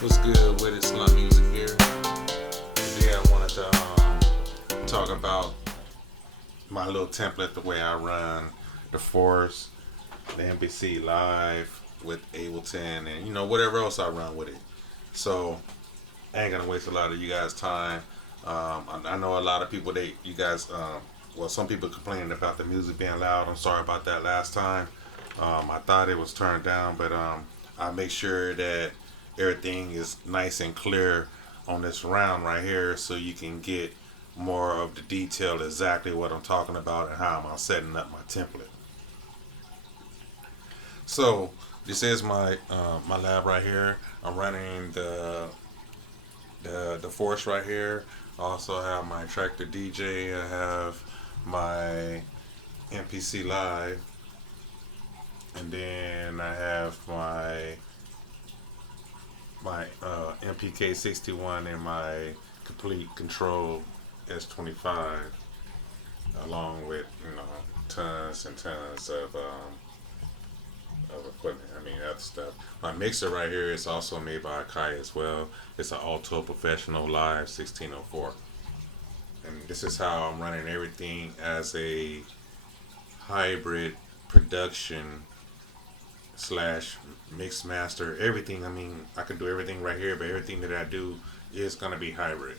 What's good with it? Slum Music here. Today I wanted to talk about my little template, the way I run the Force, the MPC Live with Ableton, and whatever else I run with it. So I ain't gonna waste a lot of you guys' time. I know a lot of people some people complaining about the music being loud. I'm sorry about that last time. I thought it was turned down, but I make sure that everything is nice and clear on this round right here so you can get more of the detail, exactly what I'm talking about and how I'm setting up my template. So this is my lab right here. I'm running the Force right here. I also have my Traktor DJ. I have my MPC Live, and then I have my MPK 61 and my complete control S25, along with tons and tons of equipment. I mean, other stuff. My mixer right here is also made by Akai as well. It's an Alto Professional Live 1604, and this is how I'm running everything as a hybrid production slash mix master. Everything. I mean, I can do everything right here, but everything that I do is gonna be hybrid.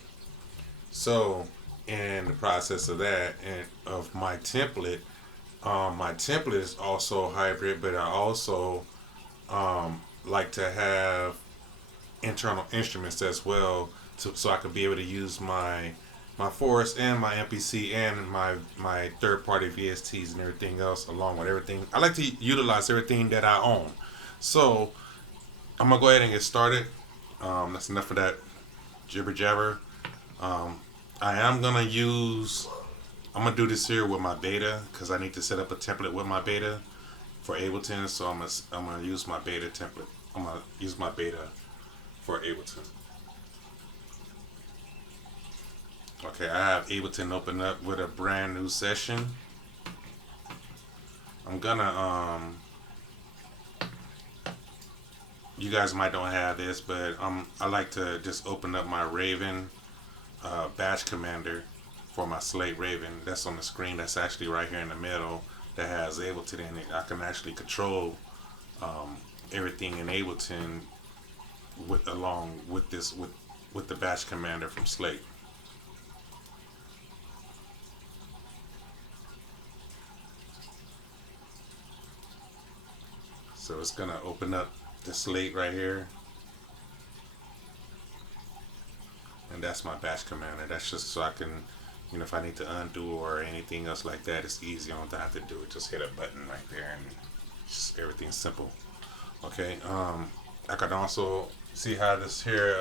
So in the process of that and of my template is also hybrid, but I also like to have internal instruments as well, so I could be able to use my Force and my MPC and my third party VSTs and everything else along with everything. I like to utilize everything that I own. So I'm gonna go ahead and get started. That's enough of that jibber jabber. I'm gonna do this here with my beta because I need to set up a template with my beta for Ableton. So I'm gonna use my beta template. I'm gonna use my beta for Ableton. Okay, I have Ableton open up with a brand new session. I'm gonna you guys might don't have this, but I like to just open up my Raven batch commander for my Slate Raven. That's on the screen. That's actually right here in the middle. That has Ableton in it. I can actually control everything in Ableton along with the batch commander from Slate. So it's gonna open up the Slate right here, and that's my batch commander. That's just so I can, if I need to undo or anything else like that, it's easy. I don't have to do it. Just hit a button right there, and just everything's simple. Okay. I can also see how this here,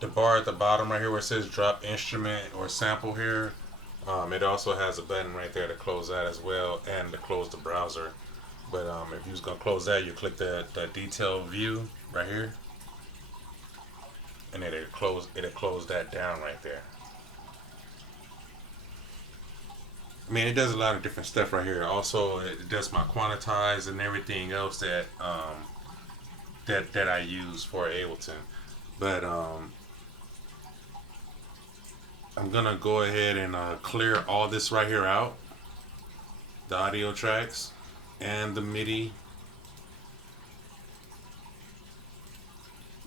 the bar at the bottom right here where it says drop instrument or sample here. It also has a button right there to close that as well and to close the browser. But if you was gonna close that, you click the detail view right here, and it'll close that down right there. I mean, it does a lot of different stuff right here. Also, it does my quantize and everything else that I use for Ableton. But I'm gonna go ahead and clear all this right here out, the audio tracks and the MIDI.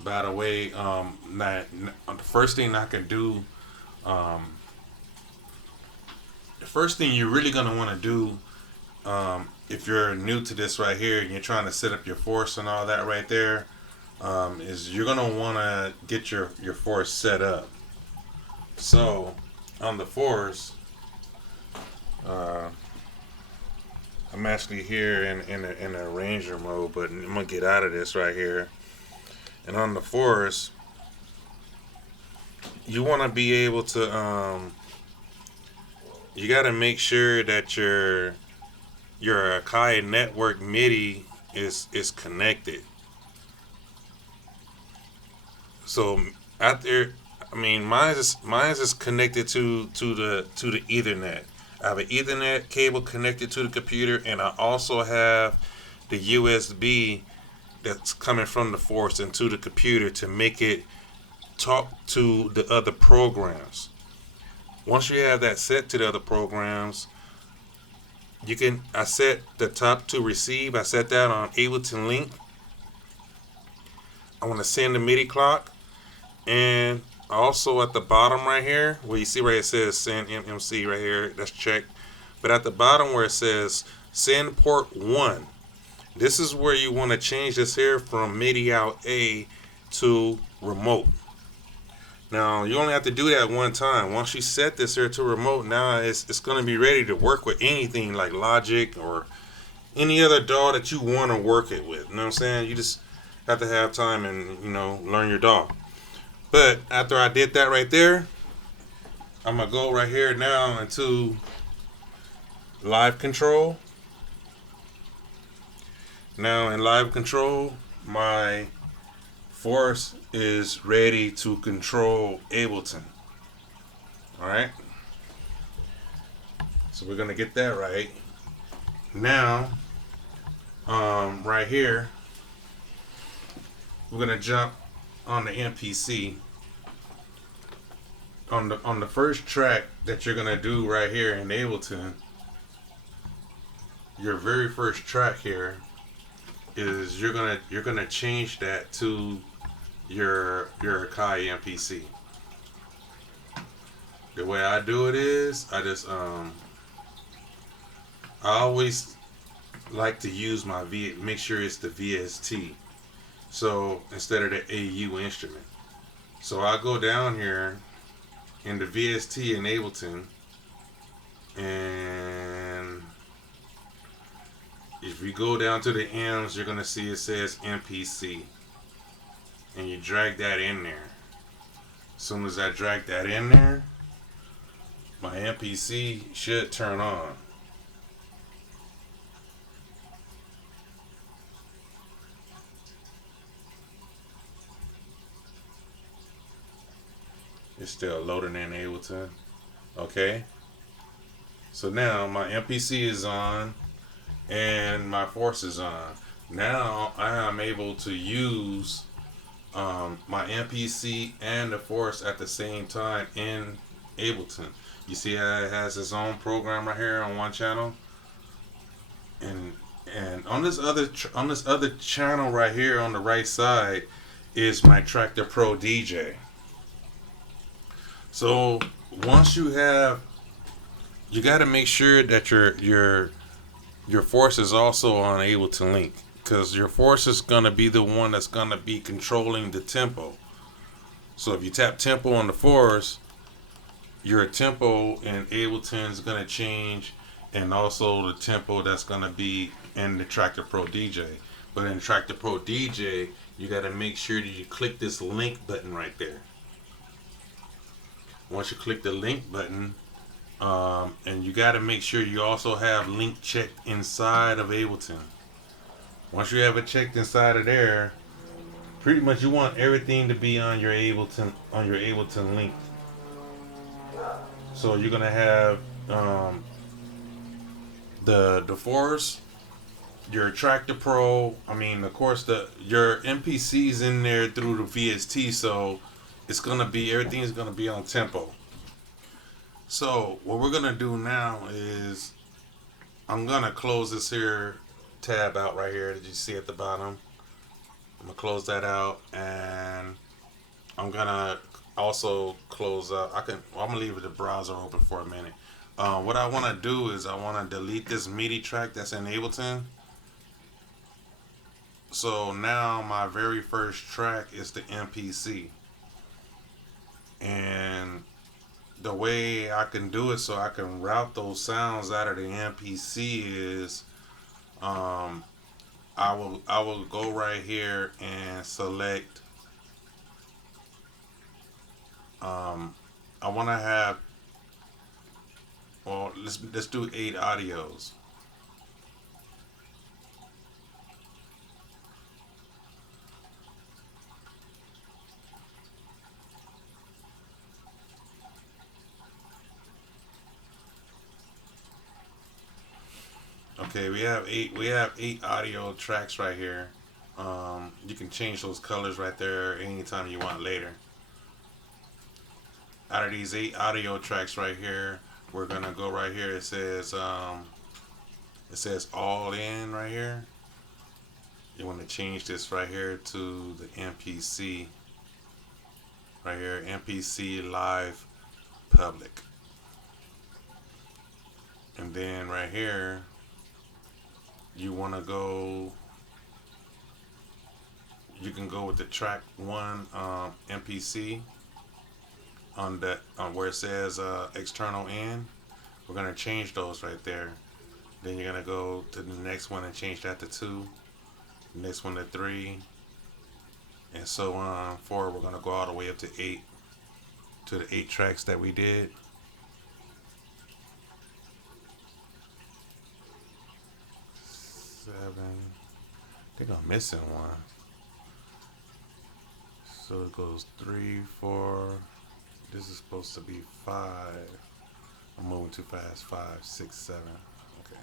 By the way, the first thing I can do, the first thing you're really gonna want to do, if you're new to this right here and you're trying to set up your Force and all that right there, is you're gonna want to get your Force set up. So on the Force, I'm actually here in the arranger mode, but I'm gonna get out of this right here. And on the Force, you want to be able to you got to make sure that your Akai network MIDI is connected. So out there, I mean, mine is connected to the Ethernet. I have an Ethernet cable connected to the computer, and I also have the USB that's coming from the Force into the computer to make it talk to the other programs. Once you have that set to the other programs, you can, I set the top to receive, I set that on Ableton Link. I want to send the MIDI clock, and also at the bottom right here, where you see where it says send MMC right here, that's checked. But at the bottom where it says send port 1, this is where you want to change this here from MIDI out A to remote. Now, you only have to do that one time. Once you set this here to remote, now it's going to be ready to work with anything like Logic or any other DAW that you want to work it with. You know what I'm saying? You just have to have time and, learn your DAW. But after I did that right there, I'm going to go right here now into Live Control. Now in Live Control, my Force is ready to control Ableton. Alright, so we're gonna get that right. Now right here we're gonna jump on the MPC. On the first track that you're gonna do right here in Ableton, your very first track here is you're gonna change that to your Akai MPC. The way I do it is I just I always like to use my make sure it's the VST, so instead of the AU instrument. So I go down here in the VST in Ableton, and if you go down to the M's, you're gonna see it says MPC, and you drag that in there. As soon as I drag that in there, my MPC should turn on. It's still loading in Ableton. Okay. So now my MPC is on and my Force is on. Now I am able to use my MPC and the Force at the same time in Ableton. You see how it has its own program right here on one channel, and on this other channel right here on the right side is my Traktor Pro DJ. So once you got to make sure that your Force is also on Ableton Link, because your Force is going to be the one that's going to be controlling the tempo. So if you tap tempo on the Force, your tempo in Ableton is going to change, and also the tempo that's going to be in the Traktor Pro DJ. But in Traktor Pro DJ, you got to make sure that you click this link button right there. Once you click the link button, and you got to make sure you also have link checked inside of Ableton. Once you have it checked inside of there, pretty much you want everything to be on your Ableton link. So you're gonna have the Force, your Traktor Pro. I mean, of course, your MPC's in there through the VST, so it's gonna be, everything's gonna be on tempo. So what we're gonna do now is I'm gonna close this here tab out right here that you see at the bottom. I'm gonna close that out, and I'm gonna also close up. I'm gonna leave the browser open for a minute. What I want to do is I want to delete this MIDI track that's in Ableton. So now my very first track is the MPC, and the way I can do it so I can route those sounds out of the MPC is I will go right here and select I want to have, well, let's do 8 audios. Okay, we have eight audio tracks right here. You can change those colors right there anytime you want later. Out of these 8 audio tracks right here, we're gonna go right here. It says all in right here. You want to change this right here to the MPC right here, MPC Live Public. And then right here, you want to go, you can go with the track 1 MPC on where it says external in. We're going to change those right there. Then you're going to go to the next one and change that to 2. Next one to 3. And so on forward. We're going to go all the way up to 8. To the 8 tracks that we did. I think I'm missing one. So it goes 3, 4. This is supposed to be 5. I'm moving too fast. 5, 6, 7. Okay.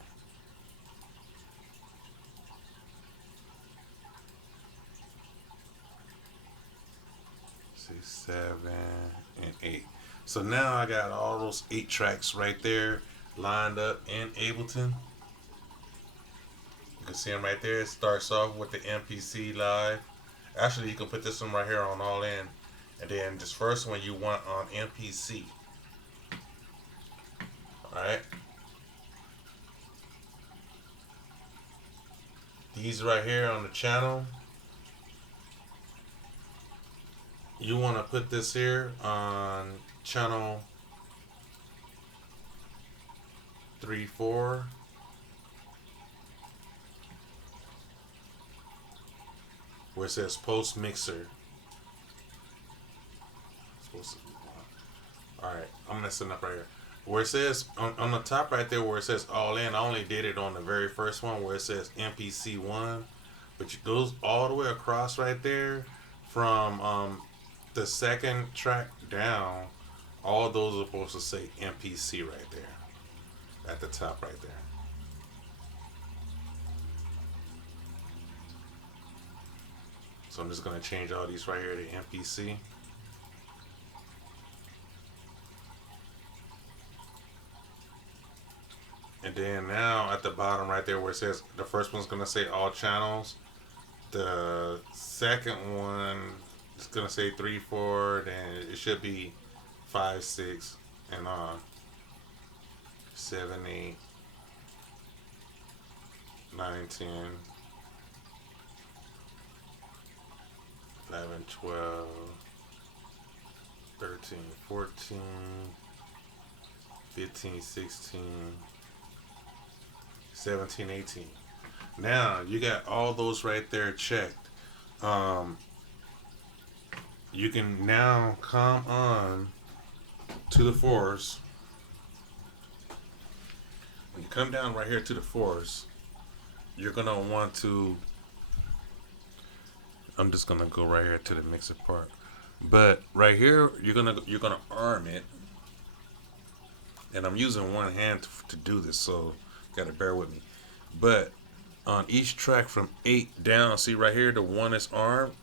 6, 7, and 8. So now I got all those 8 tracks right there lined up in Ableton. You can see them right there. It starts off with the MPC Live. Actually, you can put this one right here on all in. And then this first one you want on MPC. Alright. These right here on the channel. You want to put this here on channel 3, 4. Where it says post mixer. Alright, I'm messing up right here. Where it says on the top right there where it says all in, I only did it on the very first one where it says MPC 1. But it goes all the way across right there from the second track down. All those are supposed to say MPC right there. At the top right there. So I'm just going to change all these right here to MPC. And then now at the bottom right there where it says, the first one's going to say all channels. The second one is going to say 3, 4. Then it should be 5, 6, and on. 7, 8, 9, 10. 11, 12, 13, 14, 15, 16, 17, 18. Now, you got all those right there checked. You can now come on to the force. When you come down right here to the force, you're going to want to, I'm just gonna go right here to the mixer part, but right here you're gonna arm it, and I'm using one hand to do this, so gotta bear with me. But on each track from 8 down, see right here the one that's armed,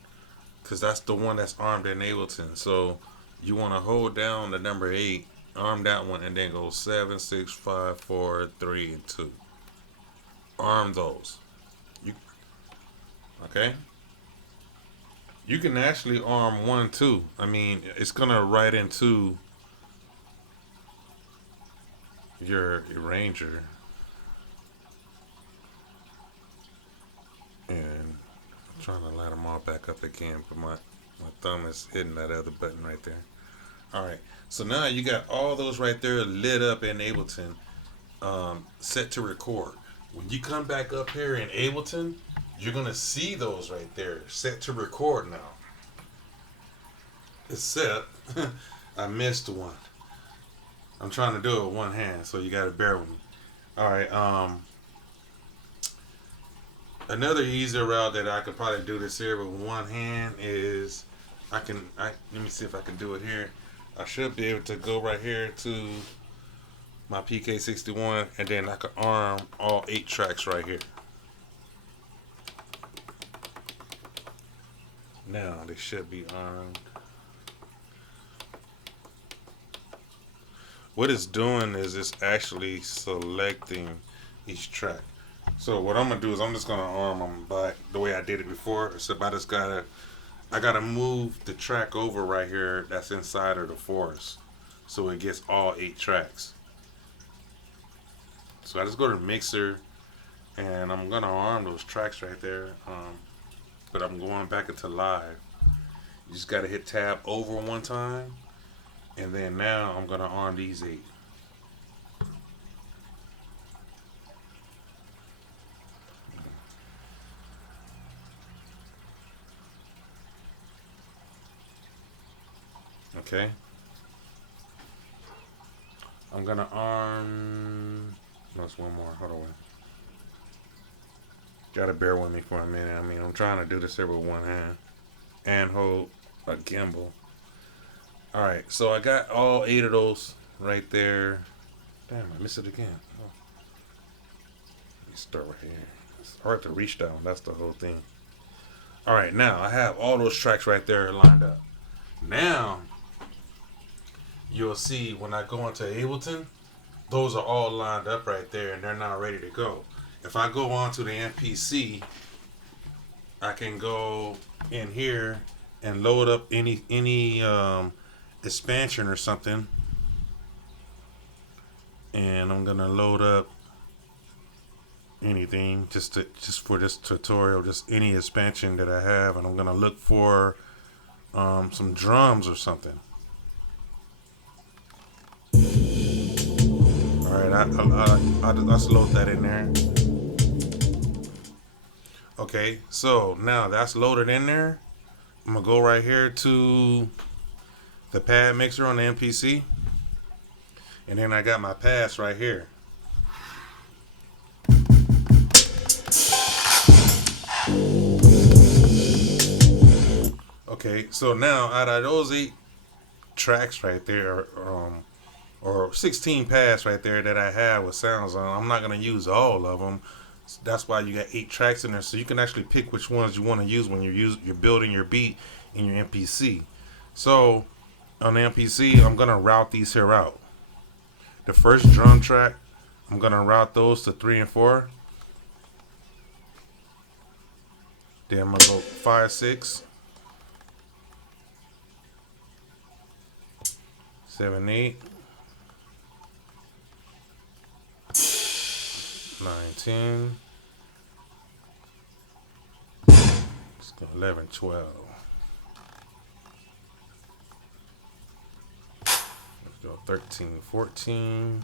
because that's the one that's armed in Ableton. So you want to hold down the number 8, arm that one, and then go 7, 6, 5, 4, 3, and 2. Arm those. Okay. You can actually arm 1, 2. I mean, it's gonna write into your arranger, and I'm trying to light them all back up again, but my thumb is hitting that other button right there. All right, so now you got all those right there lit up in Ableton, set to record. When you come back up here in Ableton, you're gonna see those right there set to record now. Except I missed one. I'm trying to do it with one hand, so you gotta bear with me. All right. Another easier route that I could probably do this here with one hand is let me see if I can do it here. I should be able to go right here to my PK61, and then I can arm all 8 tracks right here. Now they should be on. What it's doing is it's actually selecting each track. So what I'm gonna do is I'm just gonna arm them by the way I did it before. So I just gotta move the track over right here that's inside of the forest, so it gets all 8 tracks. So I just go to mixer and I'm gonna arm those tracks right there. But I'm going back into live. You just gotta hit tab over one time, and then now I'm gonna arm these 8. Okay. I'm gonna arm. No, it's one more. Hold on. Gotta bear with me for a minute. I mean, I'm trying to do this here with one hand and hold a gimbal. All right, so I got all 8 of those right there. Damn, I missed it again. Oh. Let me start right here. It's hard to reach down. That's the whole thing. All right, now I have all those tracks right there lined up. Now you'll see when I go into Ableton, those are all lined up right there and they're now ready to go. If I go on to the MPC, I can go in here and load up any expansion or something, and I'm gonna load up anything just for this tutorial, just any expansion that I have, and I'm gonna look for some drums or something. All right, let's load that in there. Okay, so now that's loaded in there. I'm gonna go right here to the pad mixer on the MPC, and then I got my pads right here. Okay, so now out of those 8 tracks right there, or 16 pads right there that I have with sounds on, I'm not gonna use all of them. That's why you got 8 tracks in there, so you can actually pick which ones you want to use when you're building your beat in your MPC. So on the MPC, I'm gonna route these here out. The first drum track, I'm gonna route those to 3 and 4. Then I'm gonna go 5, 6, 7, 8, 9, 10. Let's go 11, 12. Let's go 13, 14,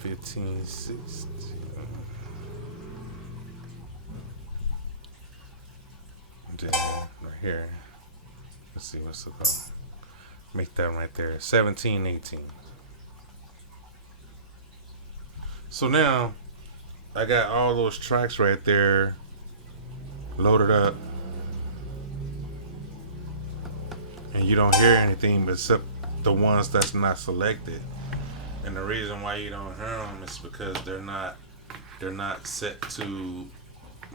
15, 16. Then right here, let's see what's it called. Make that right there, 17, 18. So now I got all those tracks right there loaded up, and you don't hear anything except the ones that's not selected. And the reason why you don't hear them is because they're not set to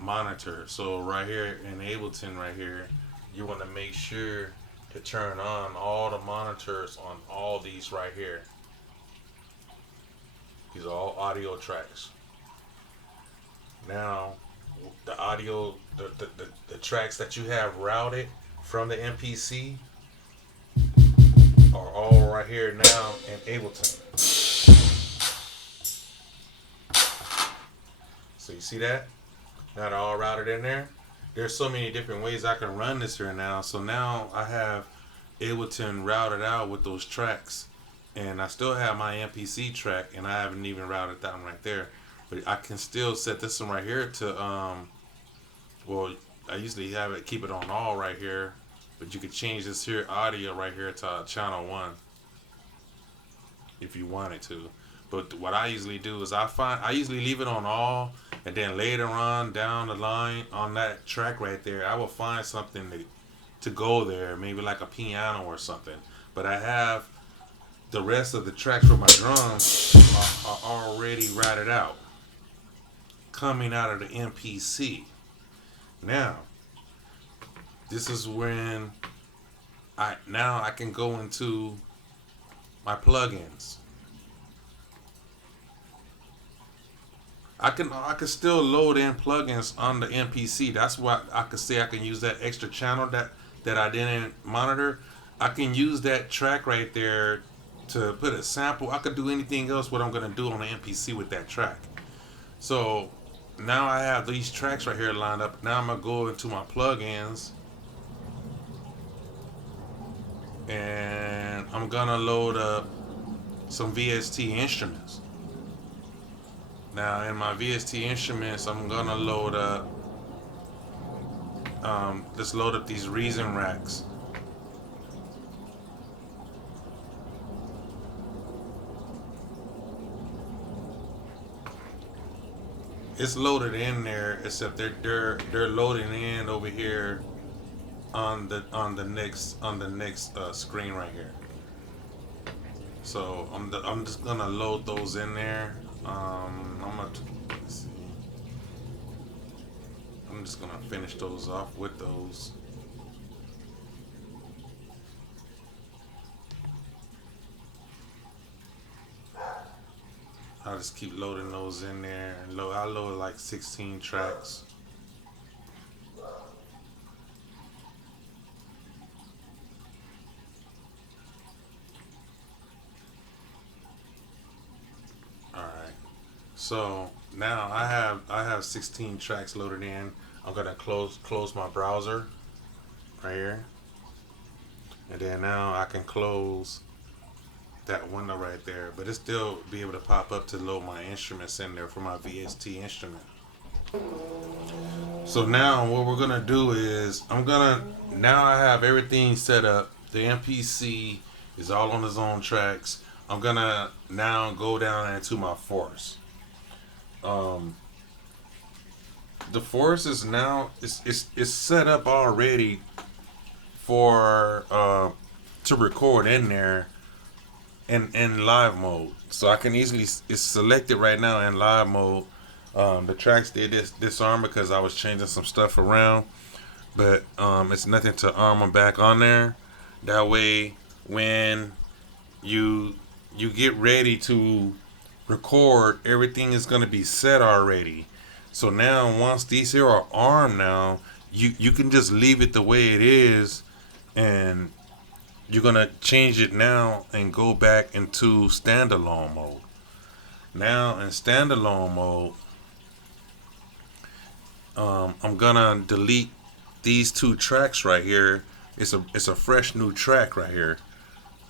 monitor. So right here in Ableton right here, you want to make sure to turn on all the monitors on all these right here. These are all audio tracks. Now the audio, the tracks that you have routed from the MPC are all right here now in Ableton. So you see that? Now they're all routed in there. There's so many different ways I can run this here now. So now I have Ableton routed out with those tracks. And I still have my MPC track, and I haven't even routed that one right there. But I can still set this one right here to, well, I usually have it, keep it on all right here. But you could change this here audio right here to channel 1 if you wanted to. But what I usually do is I usually leave it on all, and then later on down the line on that track right there, I will find something to go there, maybe like a piano or something. But I have the rest of the tracks for my drums are already routed out, coming out of the MPC. Now, this is when I can go into my plugins. I can still load in plugins on the MPC. That's why I could say I can use that extra channel that I didn't monitor. I can use that track right there to put a sample. I could do anything else what I'm gonna do on the MPC with that track. So now I have these tracks right here lined up. Now I'm gonna go into my plugins and I'm gonna load up some VST instruments. Now in my VST instruments, I'm gonna load up, let's load up these Reason racks. It's loaded in there, except they're loading in over here on the next screen right here. So I'm just gonna load those in there. Let's see. I'm just gonna finish those off with those. I'll just keep loading those in there. And I'll load like 16 tracks. Alright. So now I have 16 tracks loaded in. I'm gonna close my browser right here. And then now I can close that window right there, but it still be able to pop up to load my instruments in there for my VST instrument. So now what we're gonna do is now I have everything set up. The MPC is all on its own tracks. I'm gonna now go down into my force. The force is now it's set up already for to record in there in live mode, so I can easily, it's selected right now in live mode. The tracks did disarm because I was changing some stuff around, but it's nothing to arm them back on there. That way, when you get ready to record, everything is gonna be set already. So now, once these here are armed, now you can just leave it the way it is, and you're gonna change it now and go back into standalone mode. Now in standalone mode, I'm gonna delete these two tracks right here. It's a fresh new track right here,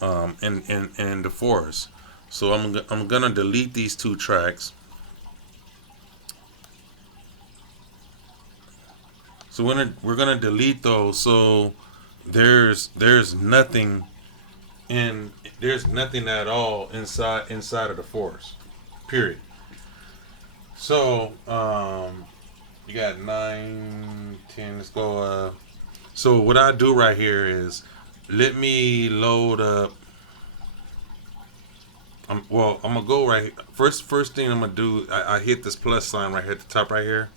in the forest. So I'm gonna delete these two tracks. So we're gonna delete those. So there's nothing at all inside of the forest. Period. So you got 9, 10. Let's go. So what I do right here is let me load up. I'm gonna go right here. First thing I'm gonna do, I hit this plus sign right here at the top right here.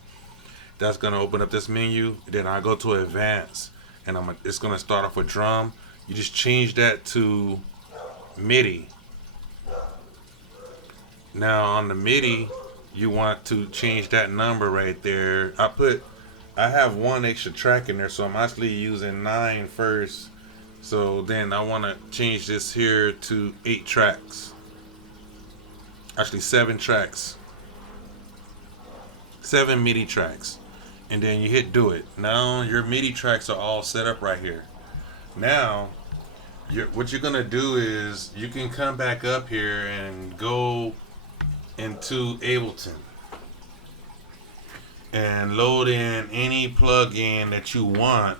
That's gonna open up this menu. Then I go to advanced, and it's gonna start off with drum. You just change that to MIDI. Now on the MIDI, you want to change that number right there. I have one extra track in there, so I'm actually using 9 first. So then I want to change this here to 8 tracks. Actually 7 tracks. 7 MIDI tracks. And then you hit do it. Now your MIDI tracks are all set up right here. Now, what you're gonna do is you can come back up here and go into Ableton and load in any plugin that you want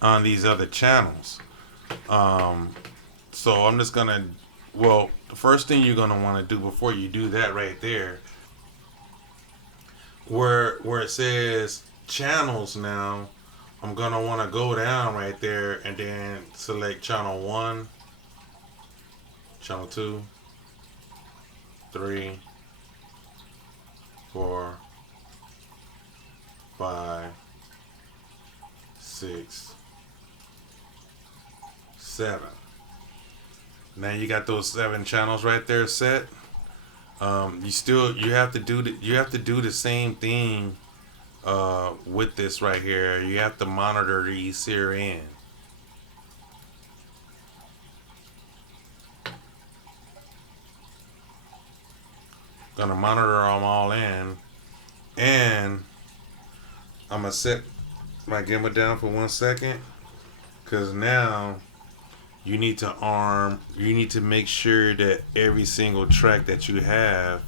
on these other channels. So I'm just gonna, the first thing you're gonna want to do before you do that right there, where it says channels, now I'm gonna want to go down right there and then select channel 1, channel 2, 3, 4, 5, 6, 7. Now you got those 7 channels right there set. You have to do the same thing with this right here. You have to monitor these here in. Gonna monitor them all in, and I'm gonna set my gimbal down for 1 second, because now you need to make sure that every single track that you have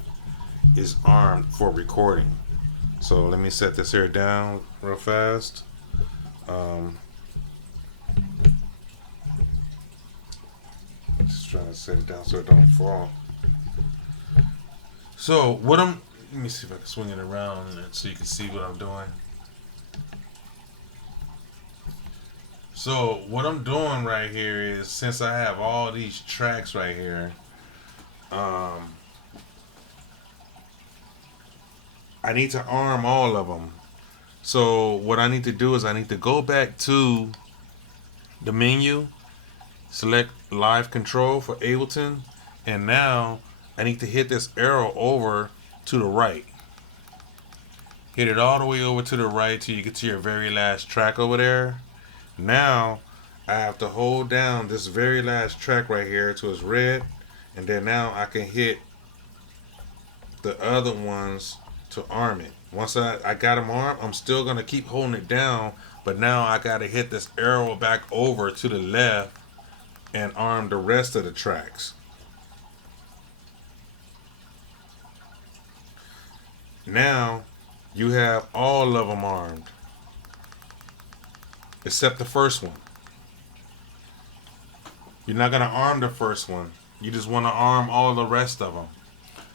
is armed for recording. So let me set this here down real fast. Just trying to set it down so it don't fall. So let me see if I can swing it around so you can see what I'm doing. So what I'm doing right here is, since I have all these tracks right here, I need to arm all of them. So what I need to do is I need to go back to the menu, select Live Control for Ableton, and now I need to hit this arrow over to the right. Hit it all the way over to the right till you get to your very last track over there. Now I have to hold down this very last track right here till it's red, and then now I can hit the other ones to arm it. Once I got them armed, I'm still gonna keep holding it down, but now I gotta hit this arrow back over to the left and arm the rest of the tracks. Now you have all of them armed except the first one. You're not gonna arm the first one. You just want to arm all the rest of them.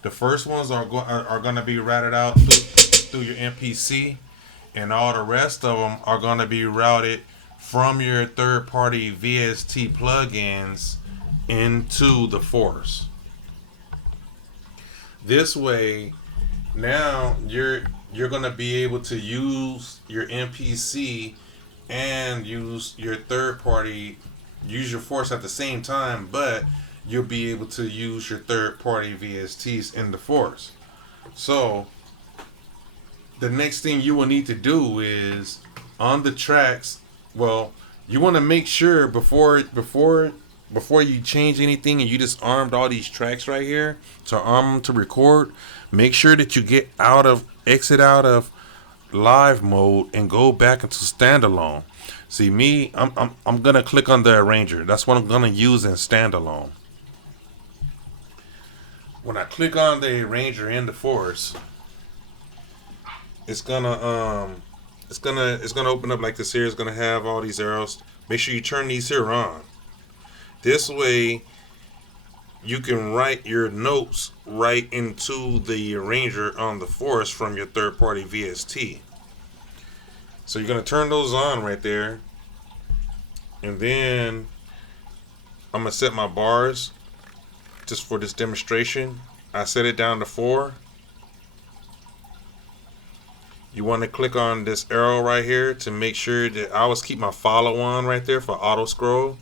The first ones are gonna be routed out through your MPC, and all the rest of them are gonna be routed from your third-party VST plugins into the Force. This way, now you're gonna be able to use your MPC and use your use your Force at the same time, but you'll be able to use your third-party VSTs in the Force. So the next thing you will need to do is, on the tracks, well, you want to make sure before you change anything and you just armed all these tracks right here to arm them to record, make sure that you exit out of live mode and go back into standalone. See me, I'm gonna click on the arranger. That's what I'm gonna use in standalone. When I click on the arranger in the Force, it's gonna open up like this here. It's gonna have all these arrows. Make sure you turn these here on. This way you can write your notes right into the arranger on the Force from your third-party VST. So you're gonna turn those on right there, and then I'm gonna set my bars just for this demonstration. I set it down to 4. You want to click on this arrow right here to make sure that I always keep my follow on right there for auto scroll.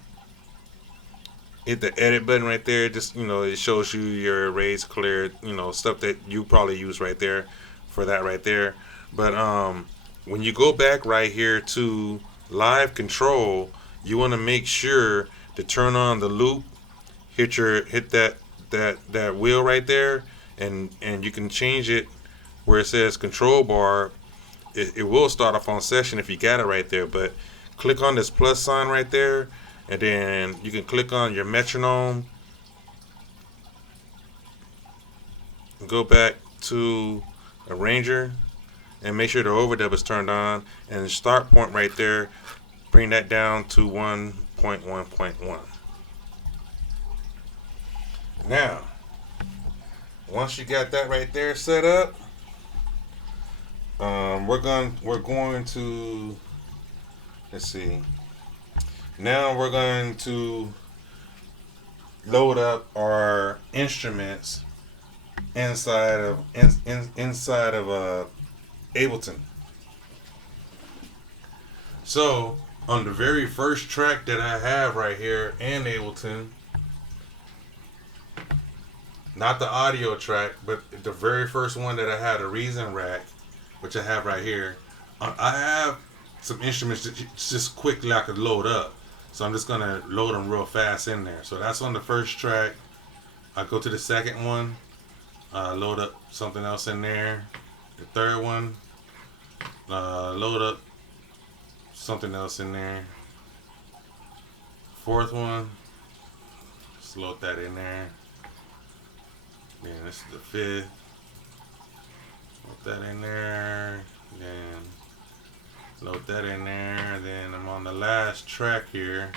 Hit the edit button right there. Just, it shows you your arrays cleared, stuff that you probably use right there for that right there. But when you go back right here to live control, you want to make sure to turn on the loop. Hit that wheel right there, and you can change it where it says control bar. It will start off on session if you got it right there, but click on this plus sign right there, and then you can click on your metronome and go back to arranger and make sure the overdub is turned on, and the start point right there, bring that down to 1.1.1. Now, once you got that right there set up, we're going to, let's see. Now we're going to load up our instruments inside of Ableton. So On the very first track that I have right here in Ableton, not the audio track, but the very first one that I had, a Reason rack, which I have right here, I have some instruments that just quickly I could load up. So I'm just gonna load them real fast in there. So that's on the first track. I go to the second one, load up something else in there. The third one, load up something else in there. Fourth one, just load that in there. Then this is the fifth. Load that in there. Then load that in there. Then I'm on the last track here.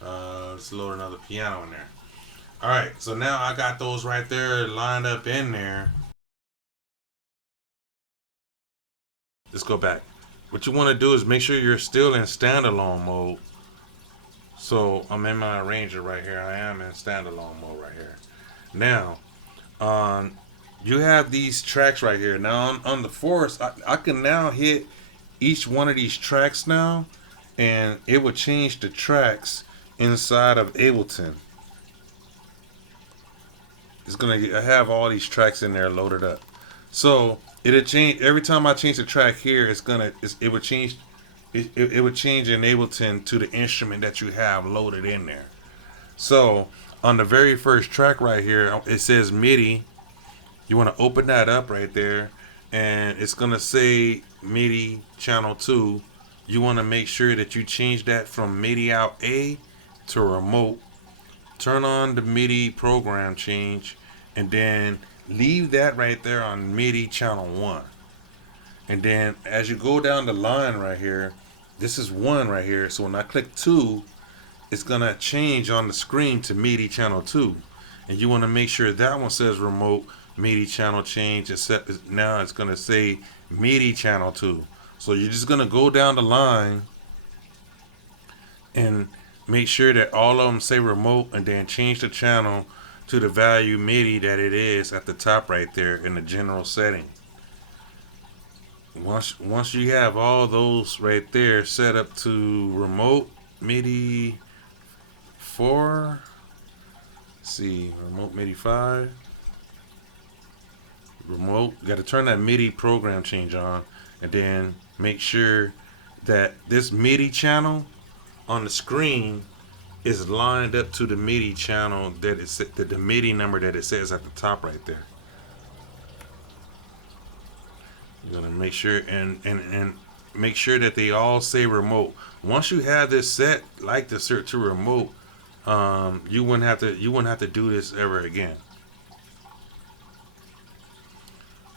Let's load another piano in there. Alright, so now I got those right there lined up in there. Let's go back. What you want to do is make sure you're still in standalone mode. So I'm in my arranger right here. I am in standalone mode right here. Now, you have these tracks right here. Now on the Force, I can now hit each one of these tracks now, and it will change the tracks inside of Ableton. It's gonna have all these tracks in there loaded up. So it'll change every time I change the track here. It would change in Ableton to the instrument that you have loaded in there. So on the very first track right here, it says MIDI. You want to open that up right there, and it's gonna say MIDI channel 2. You want to make sure that you change that from MIDI out A to remote. Turn on the MIDI program change, and then leave that right there on MIDI channel 1. And then as you go down the line right here, this is 1 right here. So when I click 2, it's gonna change on the screen to MIDI channel 2. And you want to make sure that one says remote MIDI channel change, except now it's gonna say MIDI channel 2. So you're just gonna go down the line and make sure that all of them say remote, and then change the channel to the value MIDI that it is at the top right there in the general setting. Once you have all those right there set up to remote MIDI 4, see, remote MIDI 5, remote, you got to turn that MIDI program change on, and then make sure that this MIDI channel on the screen is lined up to the MIDI channel the MIDI number that it says at the top right there. You're gonna make sure and make sure that they all say remote. Once you have this set like this to remote, you wouldn't have to do this ever again.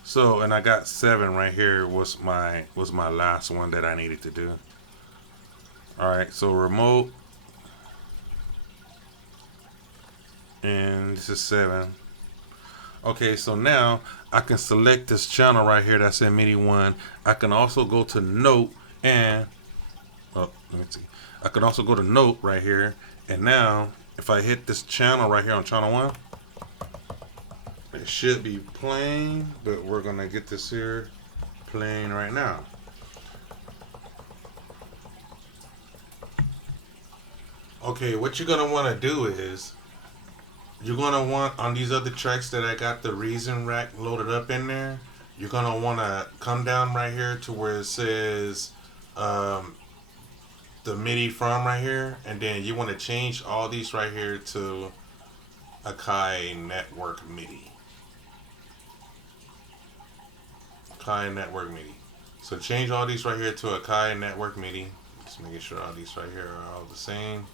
So, and I got 7 right here was my last one that I needed to do. Alright, so remote, and this is 7. Okay, so now I can select this channel right here that's in MIDI 1. I can also go to note and let me see. I can also go to note right here, and now if I hit this channel right here on channel 1, it should be playing, but we're gonna get this here playing right now. Okay, what you're gonna want to do is you're gonna want on these other tracks that I got the Reason rack loaded up in there. You're gonna want to come down right here to where it says the MIDI from right here, and then you want to change all these right here to Akai Network MIDI. Akai Network MIDI. So change all these right here to Akai Network MIDI. Just making sure all these right here are all the same.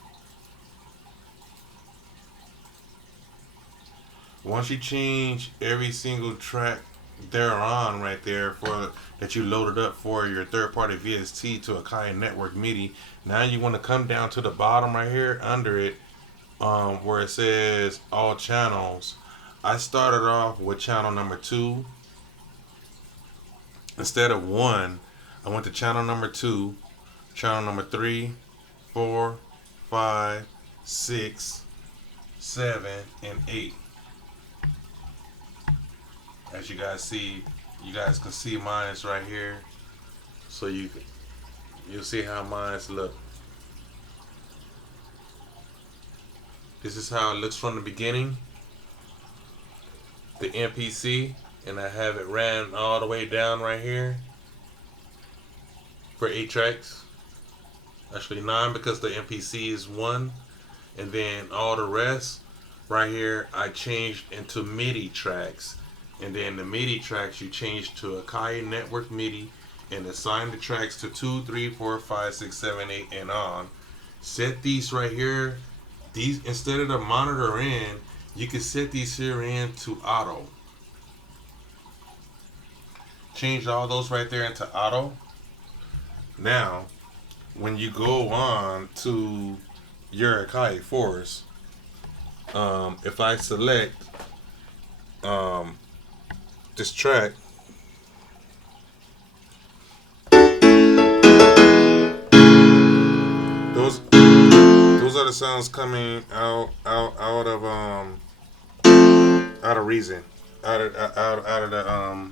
Once you change every single track they're on right there for that you loaded up for your third-party VST to Akai Network MIDI, now you want to come down to the bottom right here under it, where it says all channels. I started off with channel number 2 instead of 1. I went to channel number 2, channel number 3, 4, 5, 6, 7, and 8. As you guys see, you guys can see mine is right here. So you you'll see how mine's look. This is how it looks from the beginning, the MPC, and I have it ran all the way down right here for 8 tracks. Actually 9 because the MPC is 1, and then all the rest right here I changed into MIDI tracks, and then the MIDI tracks you change to Akai network MIDI and assign the tracks to 2, 3, 4, 5, 6, 7, 8 and on. Set these right here. These, instead of the monitor in, you can set these here in to auto. Change all those right there into auto. Now, when you go on to your Akai Force, if I select this track, those are the sounds coming out of Reason, out of the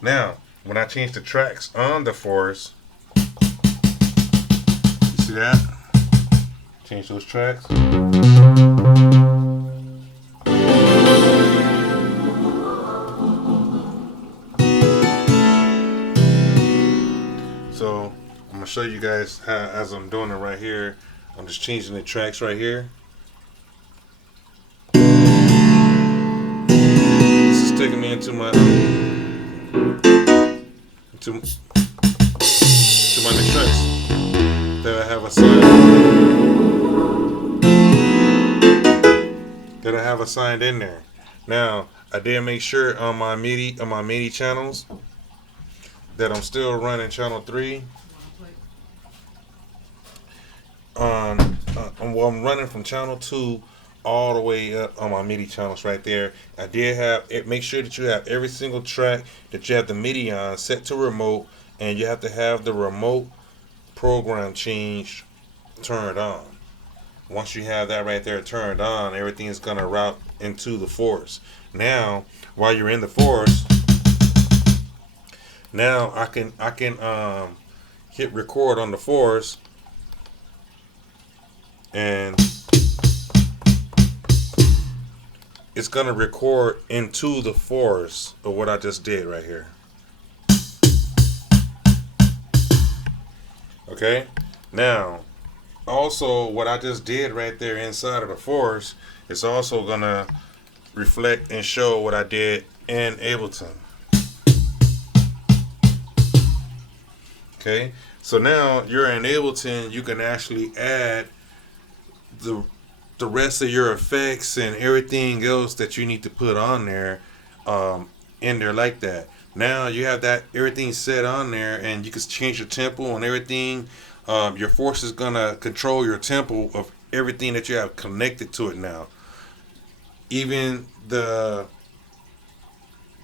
Now, when I change the tracks on the Force, you see that? Change those tracks. So I'm gonna show you guys how, as I'm doing it right here. I'm just changing the tracks right here. This is taking me into my to my next tracks that I have assigned in there. Now I did make sure on my MIDI channels that I'm still running channel 3. Well, I'm running from channel 2 all the way up on my MIDI channels right there. I did have it. Make sure that you have every single track that you have the MIDI on set to remote, and you have to have the remote program change turned on. Once you have that right there turned on, everything is gonna route into the Force. Now, while you're in the Force, now I can hit record on the Force, and it's gonna record into the Force of what I just did right here. Okay, now also what I just did right there inside of the Force is also gonna reflect and show what I did in Ableton. Okay, so now you're in Ableton, you can actually add the rest of your effects and everything else that you need to put on there in there like that. Now you have that everything set on there, and you can change your tempo and everything. Your Force is gonna control your tempo of everything that you have connected to it now. Even the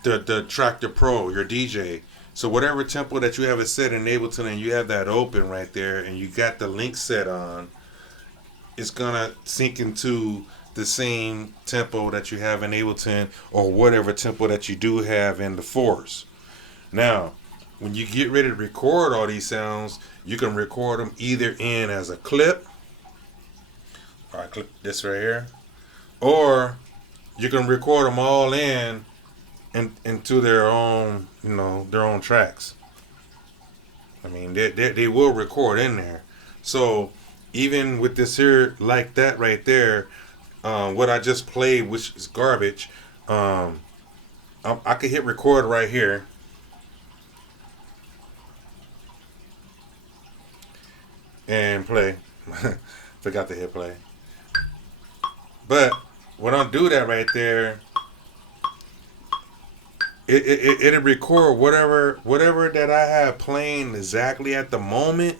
Traktor Pro, your DJ. So whatever tempo that you have it set in Ableton and you have that open right there and you got the link set on, it's gonna sync into the same tempo that you have in Ableton or whatever tempo that you do have in the Force. Now, when you get ready to record all these sounds, you can record them either in as a clip. I clip this right here, or you can record them all into their own, their own tracks. I mean, they will record in there. So even with this here, like that right there, what I just played, which is garbage, I could hit record right here. And play. Forgot to hit play. But when I do that right there, it'll record whatever that I have playing exactly at the moment.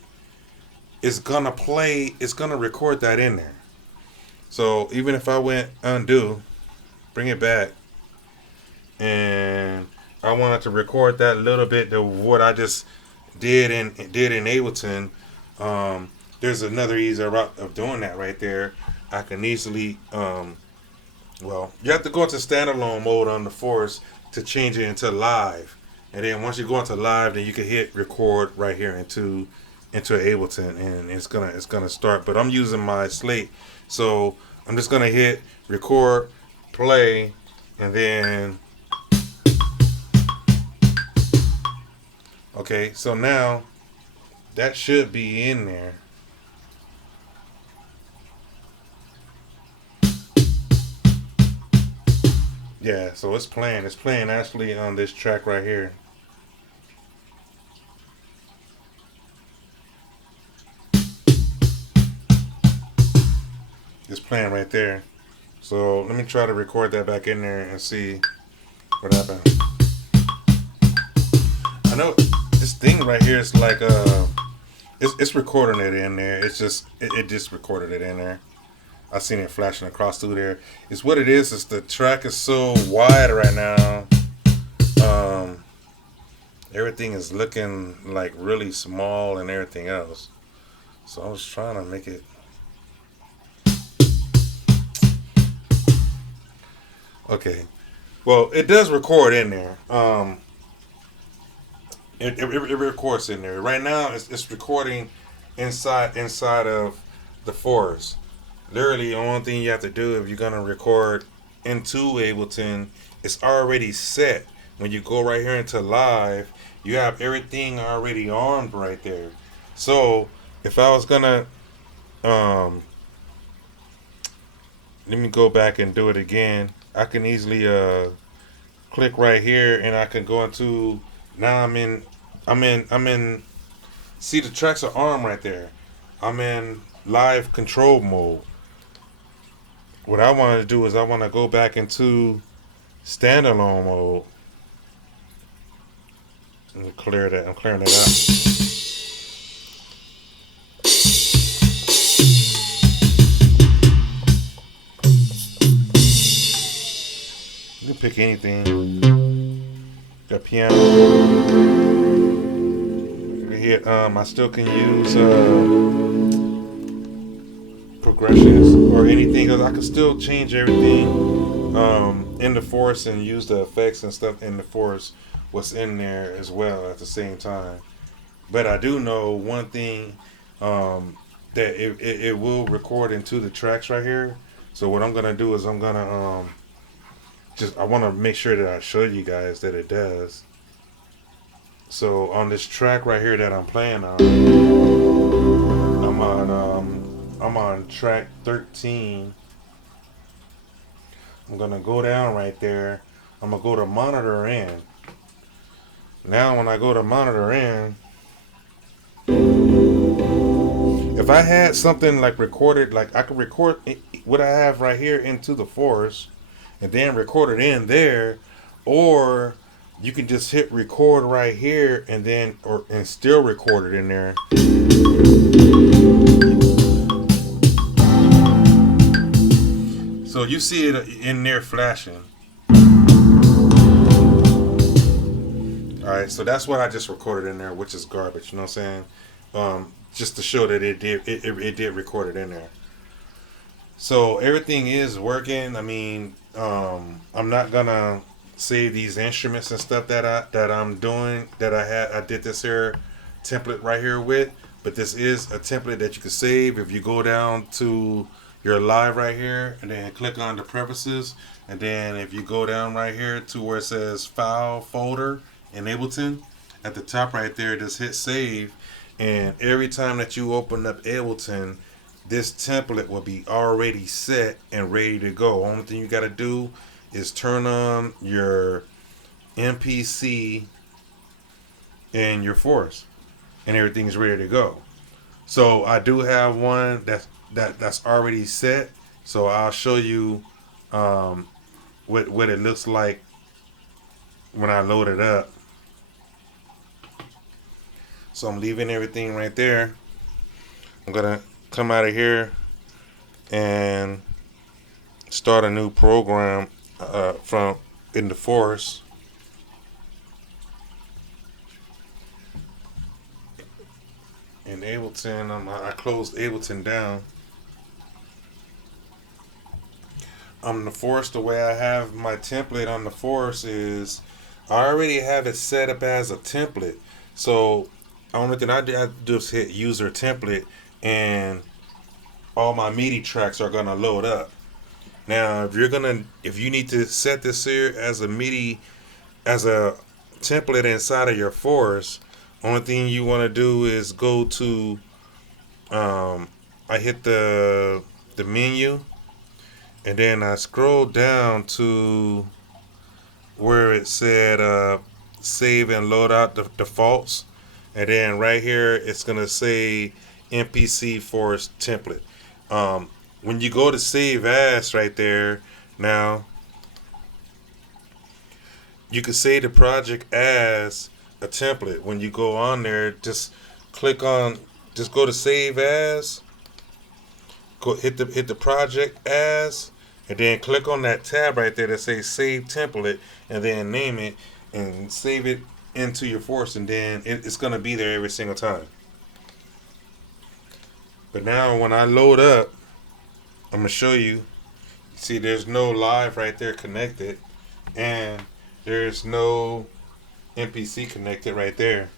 It's gonna play. It's gonna record that in there. So even if I went undo, bring it back, and I wanted to record that little bit of what I just did in Ableton, there's another easier route of doing that right there. I can easily, well, you have to go into standalone mode on the Force to change it into live. And then once you go into live, then you can hit record right here into Ableton, and it's gonna start. But I'm using my slate, so I'm just gonna hit record, play, and then okay. So now that should be in there. Yeah, so it's playing. It's playing actually on this track right here. It's playing right there. So let me try to record that back in there and see what happened. I know this thing right here is like it's recording it in there. It's just it just recorded it in there. I seen it flashing across through there. It's what it is. It's the track is so wide right now. Everything is looking like really small and everything else. So I was trying to make it. Okay. Well, it does record in there. It records in there. Right now, it's recording inside of the forest. Literally, the only thing you have to do if you're gonna record into Ableton, it's already set. When you go right here into live, you have everything already armed right there. So if I was gonna, let me go back and do it again. I can easily click right here, and I can go into. Now I'm in. See, the tracks are armed right there. I'm in live control mode. What I want to do is I want to go back into standalone mode. Let me clear that. I'm clearing that out. You can pick anything. Got piano. You can hit. I still can use progressions or anything, because I can still change everything in the force and use the effects and stuff in the force. What's in there as well at the same time. But I do know one thing, that it will record into the tracks right here. So what I'm gonna do is I'm gonna I want to make sure that I show you guys that it does. So on this track right here that I'm playing on, I'm on track 13. I'm gonna go down right there. I'm gonna go to monitor in. Now when I go to monitor in, if I had something like recorded, like I could record what I have right here into the forest and then record it in there, or you can just hit record right here and then and still record it in there. So you see it in there flashing. Alright, so that's what I just recorded in there, which is garbage, you know what I'm saying? Just to show that it did record it in there. So everything is working. I mean, I'm not gonna save these instruments and stuff that I'm doing, that I did this here template right here with, but this is a template that you can save. If you go down to your live right here and then click on the preferences, and then if you go down right here to where it says file folder in Ableton, at the top right there, just hit save, and every time that you open up Ableton, this template will be already set and ready to go. Only thing you got to do is turn on your MPC and your force, and everything's ready to go. So I do have one that's already set. So I'll show you what it looks like when I load it up. So I'm leaving everything right there. I'm gonna come out of here and start a new program from in the force. In Ableton, I closed Ableton down. on the Force, the way I have my template on the Force is I already have it set up as a template. So only thing I do is hit user template, and all my MIDI tracks are gonna load up. Now, if you need to set this here as a MIDI, as a template inside of your Force, only thing you want to do is go to, I hit the menu, and then I scroll down to where it said save and load out the defaults, and then right here it's gonna say MPC Force Template. When you go to save as right there, now you can save the project as a template. When you go on there, just go to save as, go hit the project as, and then click on that tab right there that says save template, and then name it and save it into your Force, and then it's gonna be there every single time. But now when I load up, I'm gonna show you. See, there's no live right there connected, and there's no MPC connected right there.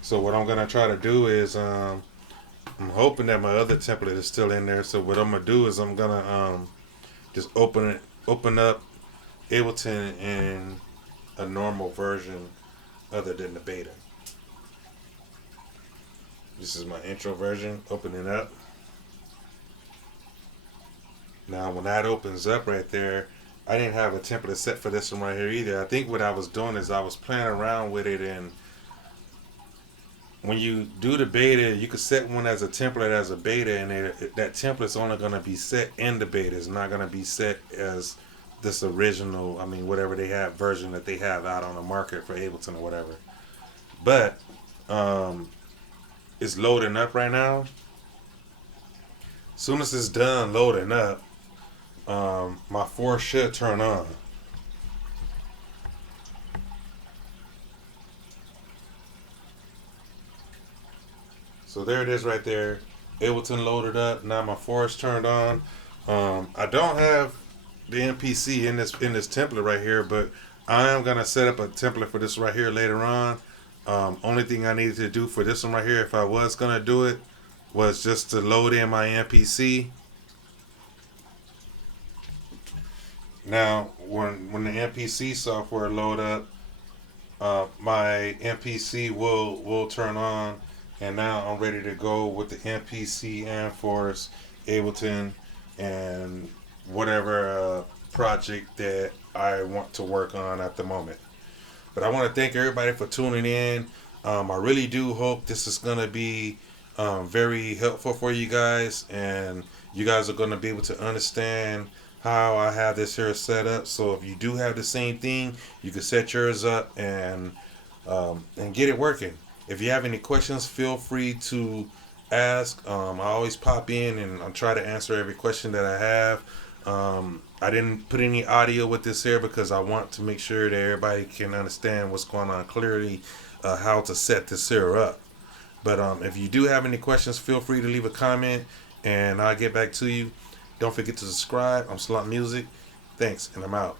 So what I'm gonna try to do is I'm hoping that my other template is still in there. So what I'm gonna do is I'm gonna just open up Ableton in a normal version other than the beta. This is my intro version, opening up. Now when that opens up right there, I didn't have a template set for this one right here either. I think what I was doing is I was playing around with it, and when you do the beta, you can set one as a template as a beta, and that template's only going to be set in the beta. It's not going to be set as this original, I mean, whatever they have version that they have out on the market for Ableton or whatever. But it's loading up right now. As soon as it's done loading up, my Force should turn on. So there it is right there. Ableton loaded up. Now my Force turned on. I don't have the MPC in this template right here, but I am gonna set up a template for this right here later on. Only thing I needed to do for this one right here, if I was gonna do it, was just to load in my MPC. Now, when the MPC software load up, my MPC will turn on, and now I'm ready to go with the MPC and Force, Ableton, and whatever project that I want to work on at the moment. But I want to thank everybody for tuning in. I really do hope this is going to be very helpful for you guys, and you guys are going to be able to understand how I have this here set up. So if you do have the same thing, you can set yours up and get it working. If you have any questions, feel free to ask. I always pop in and I'll try to answer every question that I have. I didn't put any audio with this here because I want to make sure that everybody can understand what's going on clearly, how to set this here up. But if you do have any questions, feel free to leave a comment and I'll get back to you. Don't forget to subscribe. I'm Slump Music. Thanks, and I'm out.